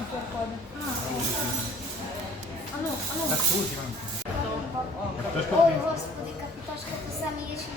А ну, а ну. Капітан. О, господи, капіташка, ти саме є ще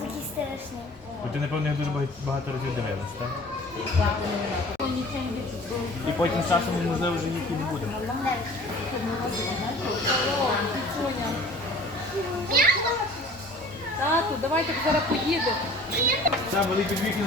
некий страшний. Ти напевно як дуже багато разів дивилась, так? І потім Сашому можливо вже нікуди не буде. Тату, давайте зараз поїдемо. Там великий вікінг.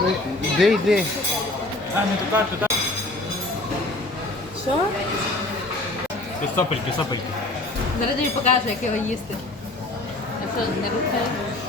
Дивись, дивись! А, не така, така? Що? Це сопельки, Зараз тобі покажу, як його їсти. А що, не рухаємо?